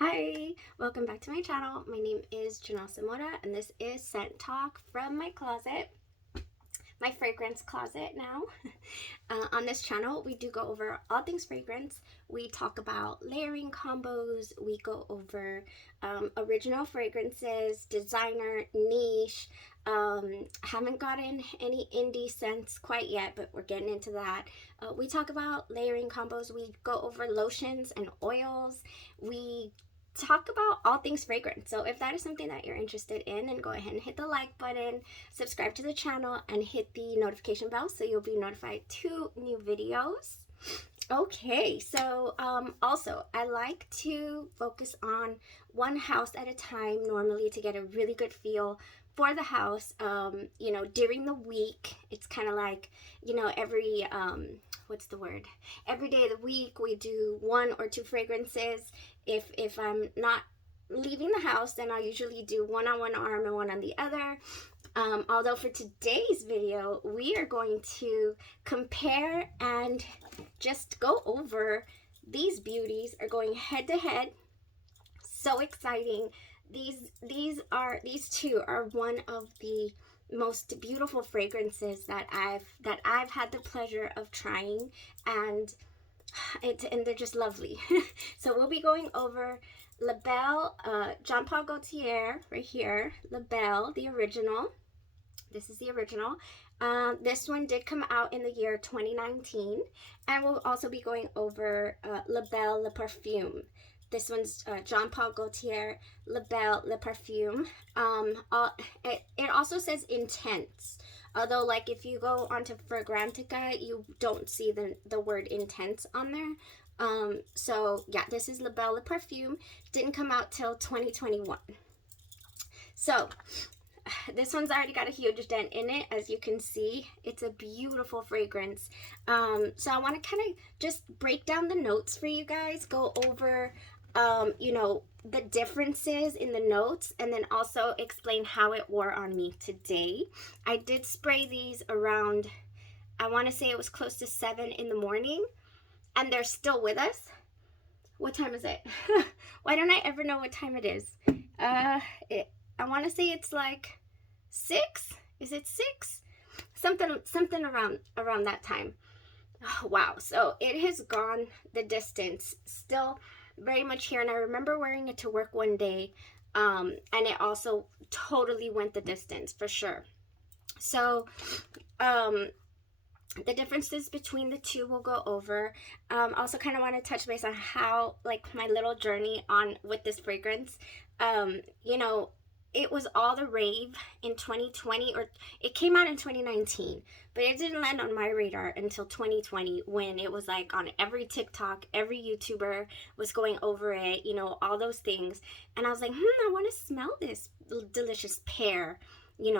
Hi, welcome back to my channel. My name is Janelle and this is Scent Talk from my closet, my fragrance closet now. On this channel, we do go over all things fragrance. We talk about layering combos. We go over original fragrances, designer, niche. Haven't gotten any indie scents quite yet, but we're getting into that. We talk about layering combos. We go over lotions and oils. We talk about all things fragrance. So if that is something that you're interested in, then go ahead and hit the like button, subscribe to the channel, and hit the notification bell so you'll be notified to new videos. Okay, so also I like to focus on one house at a time normally to get a really good feel for the house. During the week, it's kind of like, every what's the word? Every day of the week we do one or two fragrances. If I'm not leaving the house, then I'll usually do one on one arm and one on the other. Although for today's video, we are going to compare and just go over these beauties are going head to head. So exciting. These two are one of the most beautiful fragrances that I've had the pleasure of trying, and they're just lovely. So we'll be going over La Belle, Jean Paul Gaultier right here, La Belle, the original. This is the original. This one did come out in the year 2019, and we'll also be going over La Belle Le Parfum. This one's Jean Paul Gaultier, La Belle Le Parfum. It also says intense. Although, like, if you go onto Fragrantica, you don't see the word intense on there. So, yeah, this is La Belle Le Parfum. Didn't come out till 2021. So, this one's already got a huge dent in it, as you can see. It's a beautiful fragrance. So I want to kind of just break down the notes for you guys, go over the differences in the notes, and then also explain how it wore on me today. I did spray these around, I want to say it was close to 7 in the morning, and they're still with us. What time is it? Why don't I ever know what time it is? I want to say it's like 6. Is it 6? Something around that time. Oh, wow. So it has gone the distance. Still very much here, and I remember wearing it to work one day, and it also totally went the distance for sure. So the differences between the two we'll go over. Also kind of want to touch base on how, like, my little journey on with this fragrance. It was all the rave in 2020, or it came out in 2019, but it didn't land on my radar until 2020, when it was like on every TikTok, every YouTuber was going over it, all those things. And I was like, I want to smell this delicious pear,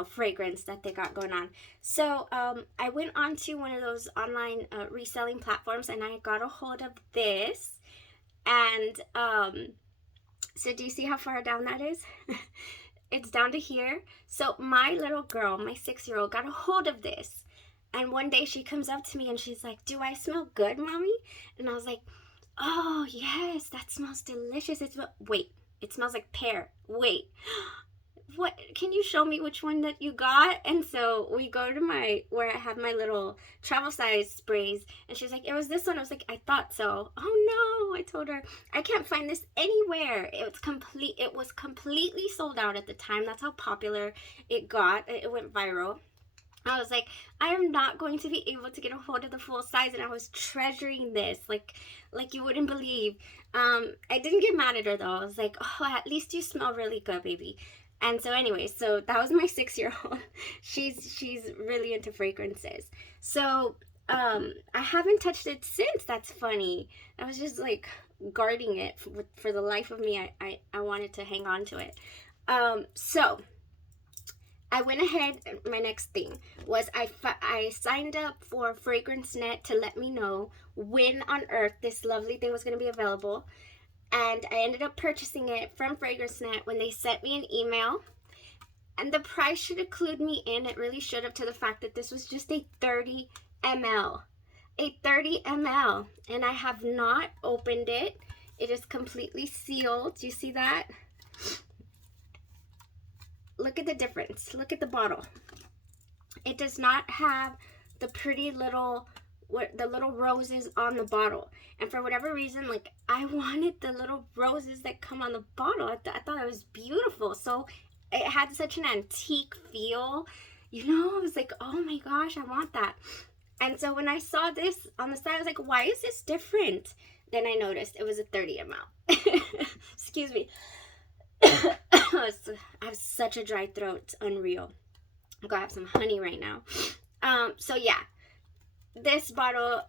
fragrance that they got going on. So I went onto one of those online reselling platforms, and I got a hold of this. And so do you see how far down that is? It's down to here. So my little girl, my 6-year-old, got a hold of this. And one day she comes up to me and she's like, "Do I smell good, mommy?" And I was like, "Oh, yes, that smells delicious. Wait, it smells like pear. Wait, what? Can you show me which one that you got?" And so we go to where I have my little travel size sprays, and she's like, "It was this one." I was like, "I thought so." "Oh no," I told her, "I can't find this anywhere." It was completely sold out at the time. That's how popular it got. It went viral. I was like, I am not going to be able to get a hold of the full size, and I was treasuring this like you wouldn't believe. I didn't get mad at her though. I was like, "Oh, at least you smell really good, baby." And so anyway, so that was my 6-year-old. She's really into fragrances. So I haven't touched it since. That's funny. I was just like guarding it for the life of me. I wanted to hang on to it. So I went ahead. My next thing was I signed up for FragranceNet to let me know when on earth this lovely thing was going to be available. And I ended up purchasing it from FragranceNet when they sent me an email. And the price should have clued me in. It really should have, to the fact that this was just a 30 ml. A 30 ml. And I have not opened it. It is completely sealed. Do you see that? Look at the difference. Look at the bottle. It does not have the pretty little, the little roses on the bottle. And for whatever reason, like, I wanted the little roses that come on the bottle. I thought it was beautiful. So it had such an antique feel. You know, I was like, oh my gosh, I want that. And so when I saw this on the side, I was like, why is this different? Then I noticed it was a 30 ml. Excuse me. I have such a dry throat. It's unreal. I'm gonna have some honey right now. So yeah, this bottle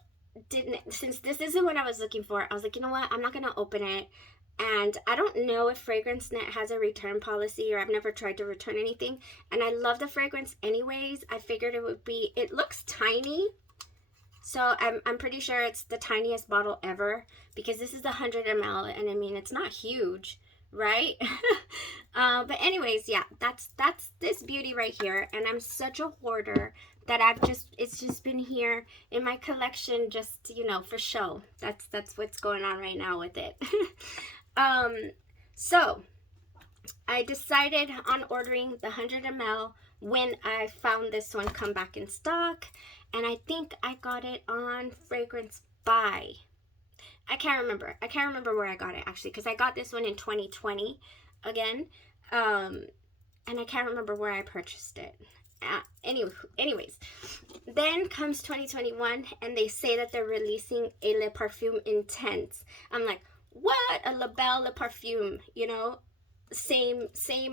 didn't, since this isn't what I was looking for, I was like, you know what, I'm not gonna open it. And I don't know if FragranceNet has a return policy, or I've never tried to return anything. And I love the fragrance anyways. I figured it would be, it looks tiny. So I'm pretty sure it's the tiniest bottle ever, because this is the 100 ml, and I mean, it's not huge, right? But anyways, yeah, that's this beauty right here. And I'm such a hoarder that it's just been here in my collection, just, you know, for show. That's what's going on right now with it. So I decided on ordering the 100 ml when I found this one come back in stock. And I think I got it on Fragrance Buy. I can't remember where I got it, actually, because I got this one in 2020 again. And I can't remember where I purchased it. Anyways, then comes 2021, and they say that they're releasing a Le Parfum Intense. I'm like, what? A Belle Le Parfum, you know? Same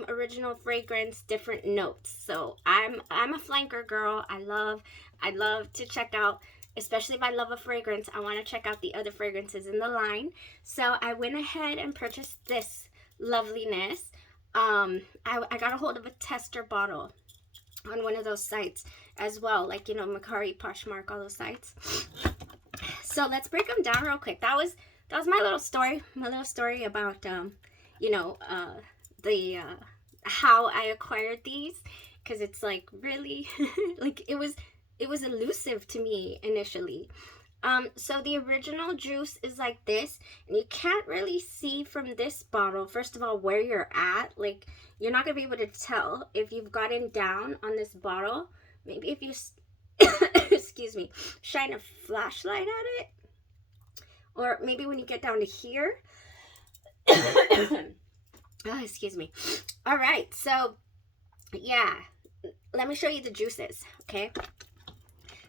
original fragrance, different notes. So I'm a flanker girl. I love to check out, especially if I love a fragrance, I want to check out the other fragrances in the line. So I went ahead and purchased this loveliness. I got a hold of a tester bottle on one of those sites as well, like, you know, Macari, Poshmark, all those sites. So let's break them down real quick. That was my little story about you know, how I acquired these, because it's like really like it was elusive to me initially. So the original juice is like this, and you can't really see from this bottle, first of all, where you're at. Like, you're not gonna be able to tell if you've gotten down on this bottle. Maybe if you excuse me, shine a flashlight at it, or maybe when you get down to here. Oh, excuse me. All right, so yeah, let me show you the juices, okay?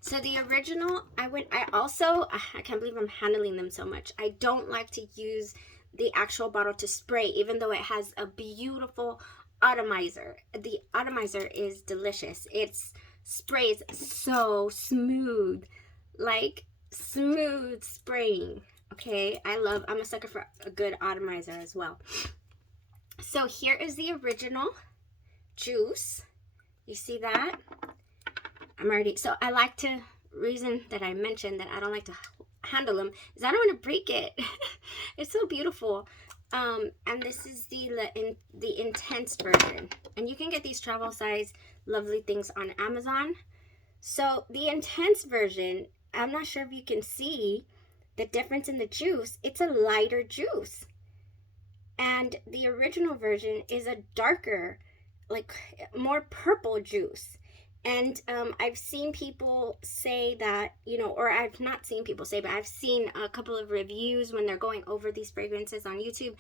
So the original, I can't believe I'm handling them so much. I don't like to use the actual bottle to spray, even though it has a beautiful atomizer. The atomizer is delicious. It sprays so smooth, like smooth spraying, okay? I'm a sucker for a good atomizer as well. So here is the original juice. You see that? So I like to, reason that I mentioned that I don't like to handle them is I don't want to break it. It's so beautiful. And this is the intense version. And you can get these travel size lovely things on Amazon. So the intense version, I'm not sure if you can see the difference in the juice. It's a lighter juice. And the original version is a darker, like more purple juice. And I've seen people say that, you know, or I've not seen people say, but I've seen a couple of reviews when they're going over these fragrances on YouTube,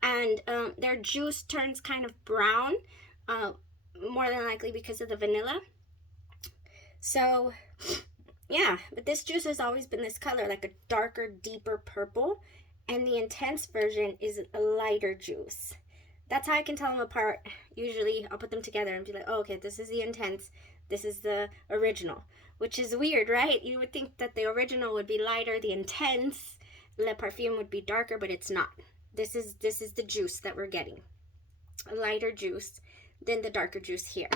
and their juice turns kind of brown, more than likely because of the vanilla. So yeah, but this juice has always been this color, like a darker, deeper purple, and the intense version is a lighter juice. That's how I can tell them apart. Usually I'll put them together and be like, oh, okay, this is the intense, this is the original, which is weird, right? You would think that the original would be lighter, the intense Le Parfum would be darker, but it's not. This is the juice that we're getting. A lighter juice than the darker juice here.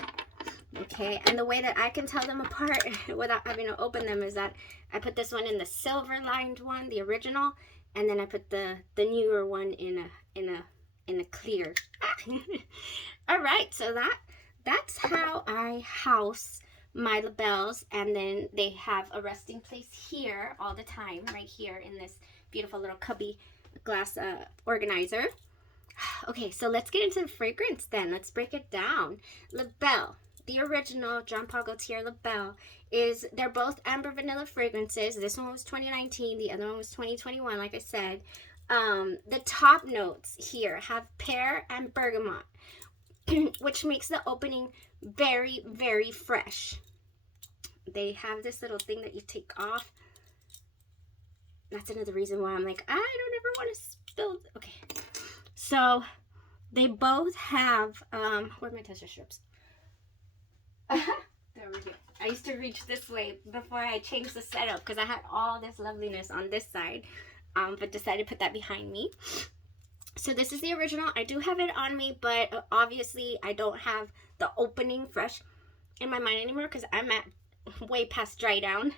Okay, and the way that I can tell them apart without having to open them is that I put this one in the silver lined one, the original, and then I put the newer one in a clear. All right, so that's how I house my labels, and then they have a resting place here all the time, right here in this beautiful little cubby glass organizer. Okay, so let's get into the fragrance then. Let's break it down. Le Belle, the original Jean Paul Gaultier Le Belle, they're both amber vanilla fragrances. This one was 2019, the other one was 2021, like I said. The top notes here have pear and bergamot, which makes the opening very, very fresh. They have this little thing that you take off. That's another reason why I'm like, I don't ever want to spill. Okay. So they both have, where are my tester strips? There we go. I used to reach this way before I changed the setup because I had all this loveliness on this side, but decided to put that behind me. So this is the original. I do have it on me, but obviously I don't have the opening fresh in my mind anymore because I'm at way past dry down.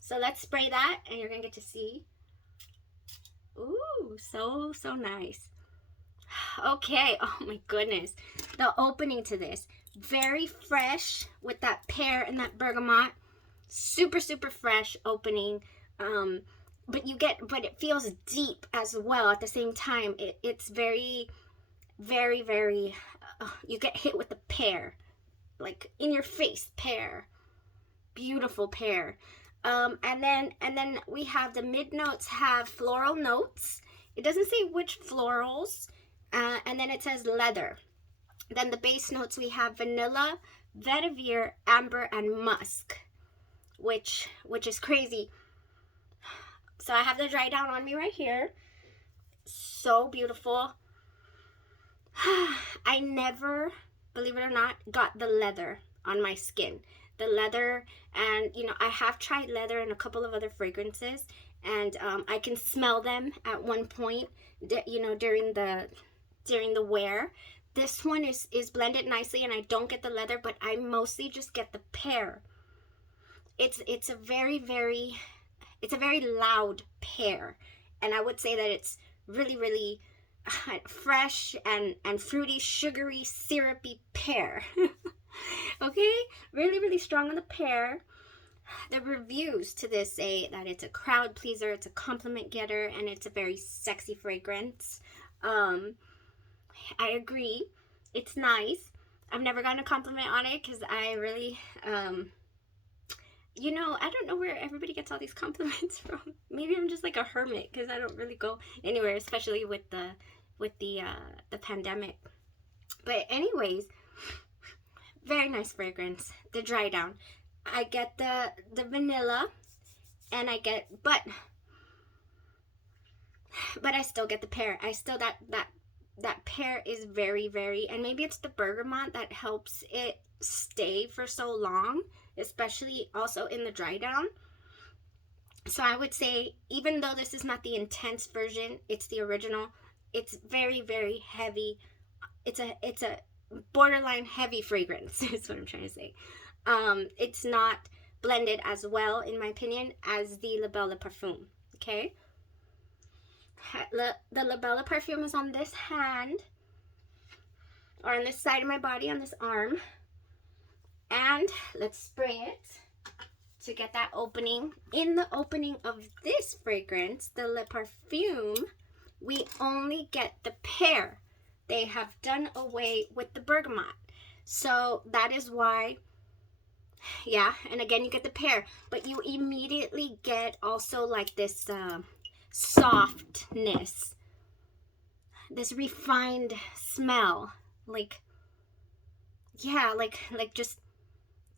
So let's spray that and you're gonna get to see. Ooh, so nice. Okay, oh my goodness. The opening to this, very fresh with that pear and that bergamot. Super fresh opening. But it feels deep as well at the same time. It's very, you get hit with the pear, like in your face pear. Beautiful pear. And then we have the mid notes have floral notes. It doesn't say which florals. And then it says leather. Then the base notes we have vanilla, vetiver, amber, and musk, which is crazy. So I have the dry down on me right here. So beautiful. I never, believe it or not, got the leather on my skin. The leather, and I have tried leather in a couple of other fragrances, and I can smell them at one point, during the wear. This one is blended nicely, and I don't get the leather, but I mostly just get the pear. It's a very loud pear, and I would say that it's really fresh and fruity, sugary, syrupy pear. Okay, really strong on the pear. The reviews to this say that it's a crowd pleaser, it's a compliment getter, and it's a very sexy fragrance. I agree. It's nice. I've never gotten a compliment on it because I really, I don't know where everybody gets all these compliments from. Maybe I'm just like a hermit because I don't really go anywhere, especially with the pandemic. But anyways, very nice fragrance. The dry down. I get the vanilla, and I get, but I still get the pear. I still, that pear is very, and maybe it's the bergamot that helps it stay for so long, especially also in the dry down. So I would say, even though this is not the intense version, it's the original, it's very heavy. It's a borderline heavy fragrance is what I'm trying to say. It's not blended as well, in my opinion, as the Belle Le Parfum. Okay, the Belle Le Parfum is on this hand, or on this side of my body, on this arm, and let's spray it to get that opening. In the opening of this fragrance, the Le Parfum, we only get the pear. They have done away with the bergamot. So that is why, yeah, and again, you get the pear, but you immediately get also like this softness, this refined smell, like, yeah, like just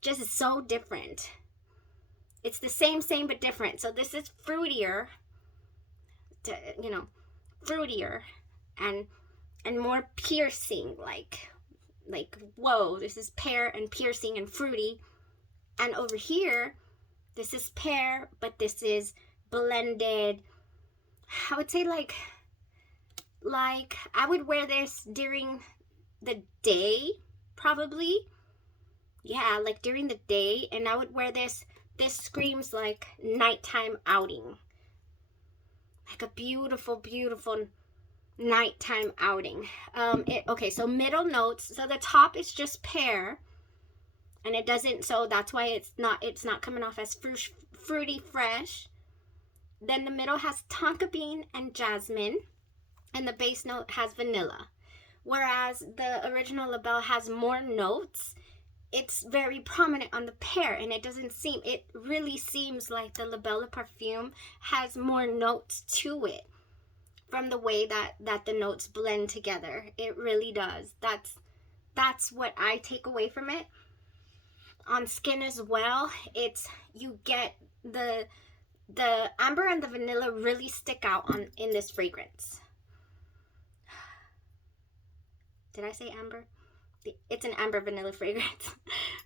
so different. It's the same but different. So this is fruitier, fruitier and more piercing, like whoa, this is pear and piercing and fruity. And over here, this is pear, but this is blended. I would say like I would wear this during the day, probably. Yeah, like during the day, and I would wear this. This screams like nighttime outing. Like a beautiful nighttime outing. Okay, so middle notes. So the top is just pear, and it doesn't. So that's why it's not coming off as fruity fresh. Then the middle has tonka bean and jasmine, and the base note has vanilla. Whereas the original La Belle has more notes. It's very prominent on the pear, and it really seems like the Belle Le Parfum has more notes to it from the way that the notes blend together. It really does. That's what I take away from it. On skin as well, you get the amber and the vanilla really stick out in this fragrance. Did I say amber? It's an amber vanilla fragrance.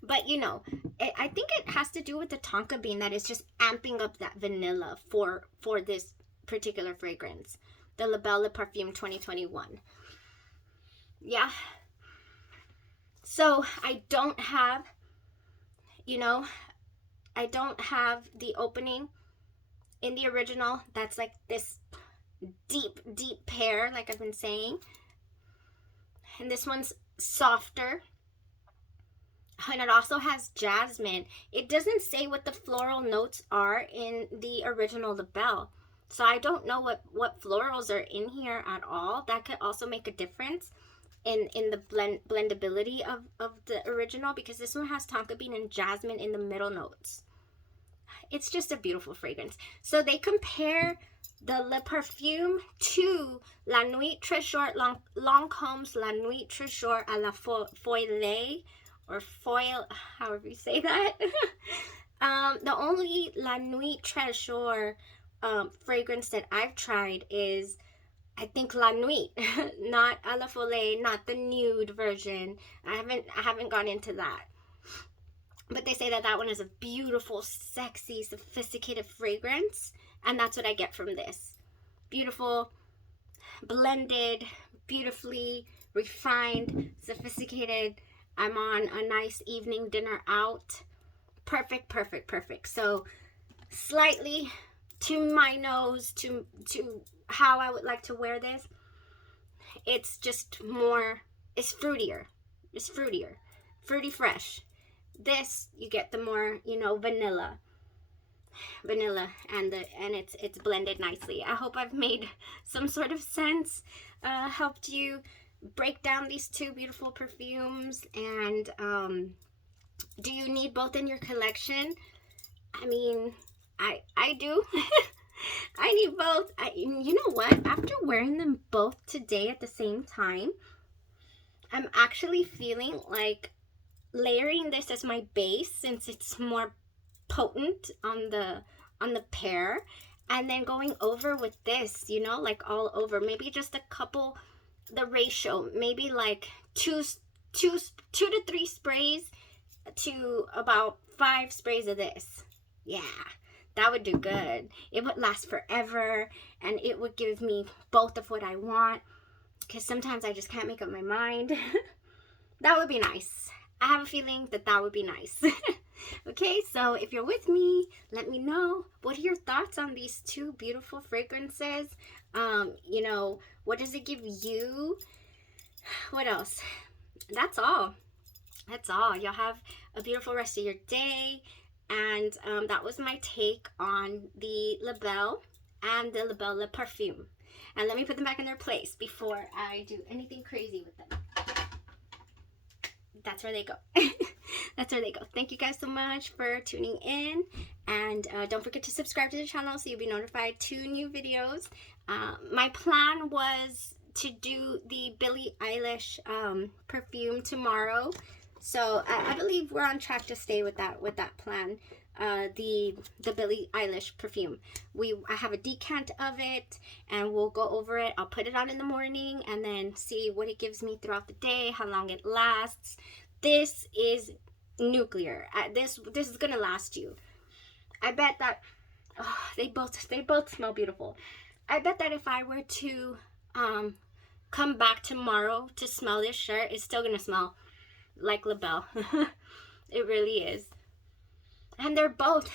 But you know, I think it has to do with the tonka bean that is just amping up that vanilla for this particular fragrance. The Belle Le Parfum 2021. Yeah. So I don't have, I don't have the opening in the original. That's like this deep, deep pear, like I've been saying. And this one's softer. And it also has jasmine. It doesn't say what the floral notes are in the original La Belle. So I don't know what florals are in here at all. That could also make a difference in the blendability of the original, because this one has tonka bean and jasmine in the middle notes. It's just a beautiful fragrance. So they compare the Le Parfum to La Nuit Très Short, Lancome's La Nuit Très Short à la Foile, or foil, however you say that. The only La Nuit Très Short fragrance that I've tried is, I think, La Nuit, not à la Folie, not the nude version. I haven't gone into that. But they say that one is a beautiful, sexy, sophisticated fragrance. And that's what I get from this. Beautiful, blended, beautifully refined, sophisticated. I'm on a nice evening dinner out. Perfect, perfect, perfect. So slightly to my nose, to how I would like to wear this, it's just more, it's fruitier. It's fruitier. Fruity fresh. This, you get the more, vanilla, and it's blended nicely. I hope I've made some sort of sense, helped you break down these two beautiful perfumes. And do you need both in your collection? I mean, I do. I need both. You know what? After wearing them both today at the same time, I'm actually feeling like layering this as my base, since it's more potent on the pear, and then going over with this, like all over, maybe just a couple, the ratio, maybe like two to 3 sprays to about 5 sprays of this. Yeah, that would do good. It would last forever, and it would give me both of what I want, because sometimes I just can't make up my mind. That would be nice. I have a feeling that would be nice. Okay, so if you're with me, let me know. What are your thoughts on these two beautiful fragrances? What does it give you? What else? That's all. That's all. Y'all have a beautiful rest of your day. And that was my take on the La Belle and the Belle Le Parfum. And let me put them back in their place before I do anything crazy with them. That's where they go. That's where they go. Thank you guys so much for tuning in. And don't forget to subscribe to the channel so you'll be notified 2 new videos. My plan was to do the Billie Eilish perfume tomorrow. So I believe we're on track to stay with that plan. The Billie Eilish perfume. I have a decant of it, and we'll go over it. I'll put it on in the morning and then see what it gives me throughout the day, how long it lasts. This is nuclear. This is gonna last you. I bet that they both smell beautiful. I bet that if I were to come back tomorrow to smell this shirt, it's still gonna smell like La Belle. It really is. And they're both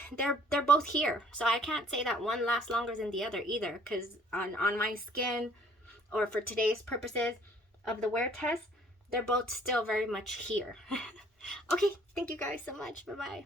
here, so I can't say that one lasts longer than the other either, because on my skin, or for today's purposes of the wear test, they're both still very much here. Okay, thank you guys so much. Bye bye.